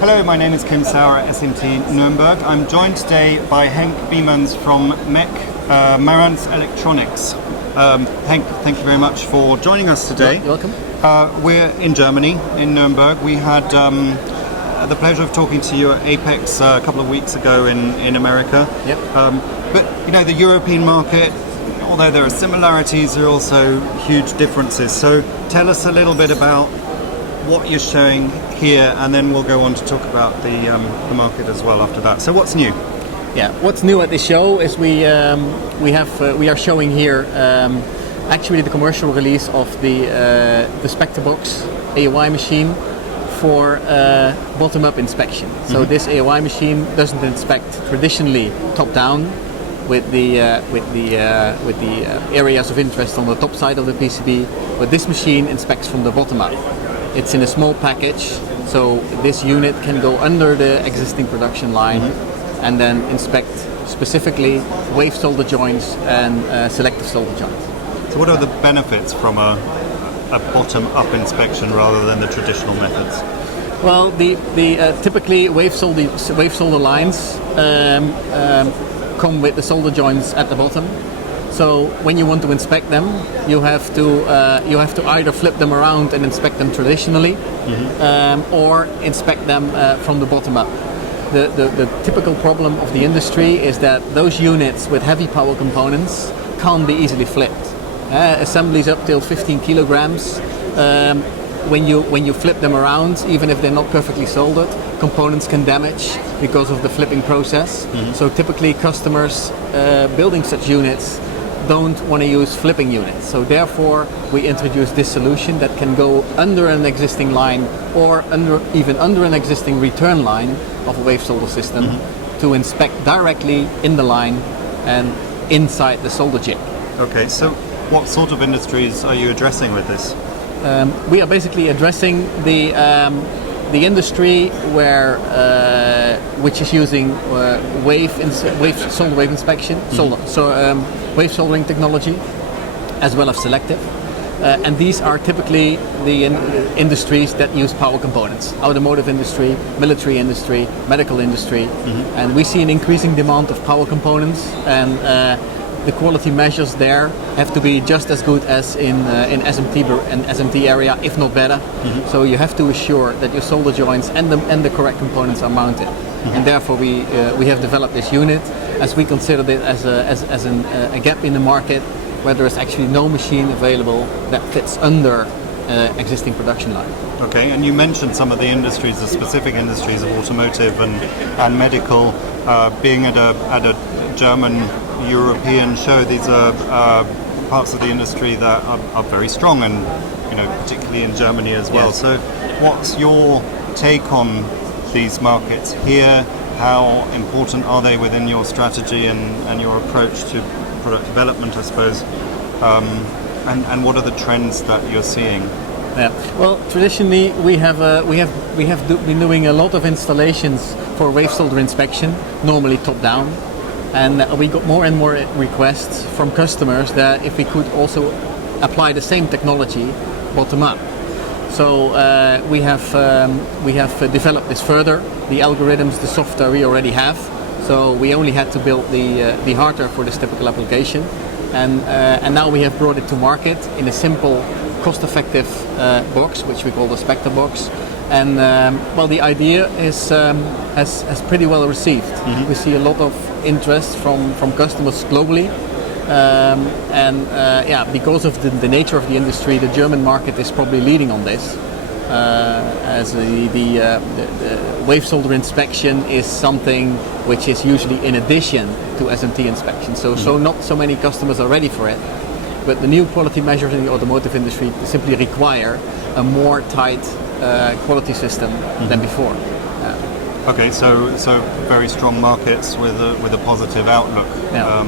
Hello, my name is Kim Sauer at SMT Nuremberg. I'm joined today by Henk Biemans from MEK, Marantz Electronics. Henk, thank you very much for joining us today. You're welcome. We're in Germany, in Nuremberg. We had the pleasure of talking to you at Apex a couple of weeks ago in America. Yep. But you know, the European market, although there are similarities, there are also huge differences. So tell us a little bit about what you're showing here, and then we'll go on to talk about the market as well after that. So what's new? Yeah, what's new at this show is we are showing here actually the commercial release of the Spectrebox AOI machine for bottom-up inspection. So this AOI machine doesn't inspect traditionally top-down with the areas of interest on the top side of the PCB, but this machine inspects from the bottom up. It's in a small package, so this unit can go under the existing production line and then inspect specifically wave solder joints and selective solder joints. So what are the benefits from a bottom-up inspection rather than the traditional methods? Well, the typically wave solder lines come with the solder joints at the bottom. So when you want to inspect them, you have to either flip them around and inspect them traditionally, or inspect them from the bottom up. The typical problem of the industry is that those units with heavy power components can't be easily flipped. Assemblies up till 15 kilograms. When you flip them around, even if they're not perfectly soldered, components can damage because of the flipping process. So typically customers building such units don't want to use flipping units. So therefore we introduce this solution that can go under an existing line or even under an existing return line of a wave solder system to inspect directly in the line and inside the solder chip. Okay, so what sort of industries are you addressing with this? We are basically addressing the industry where which is using wave inspection, wave soldering technology, as well as selective. And these are typically the industries that use power components: automotive industry, military industry, medical industry, and we see an increasing demand of power components, and the quality measures there have to be just as good as in SMT area, if not better. So you have to assure that your solder joints and the correct components are mounted. And therefore we have developed this unit, as we considered it as a gap in the market where there is actually no machine available that fits under existing production line. Okay, and you mentioned some of the industries, the specific industries of automotive and medical, being at a German European show. These are parts of the industry that are very strong, and particularly in Germany as well. Yes. So what's your take on these markets here? How important are they within your strategy and your approach to product development, I suppose? And what are the trends that you're seeing? Yeah. Well, traditionally we have been doing a lot of installations for wave solder inspection, normally top down. And we got more and more requests from customers that if we could also apply the same technology bottom up. So we have developed this further. The algorithms, the software we already have. So we only had to build the hardware for this typical application, and now we have brought it to market in a simple, cost-effective box, which we call the Spectrebox. And the idea has pretty well received. We see a lot of interest from customers globally, because of the nature of the industry, the German market is probably leading on this, as the wave solder inspection is something which is usually in addition to SMT inspection. So not so many customers are ready for it, but the new quality measures in the automotive industry simply require a more tight quality system than before. Okay, so very strong markets with a positive outlook. Yeah.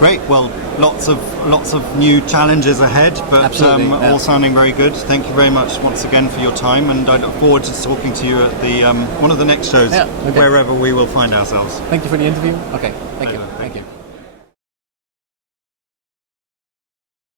Great. Well, lots of new challenges ahead, but all sounding very good. Thank you very much once again for your time, and I look forward to talking to you at the one of the next shows, wherever we will find ourselves. Thank you for the interview. Okay.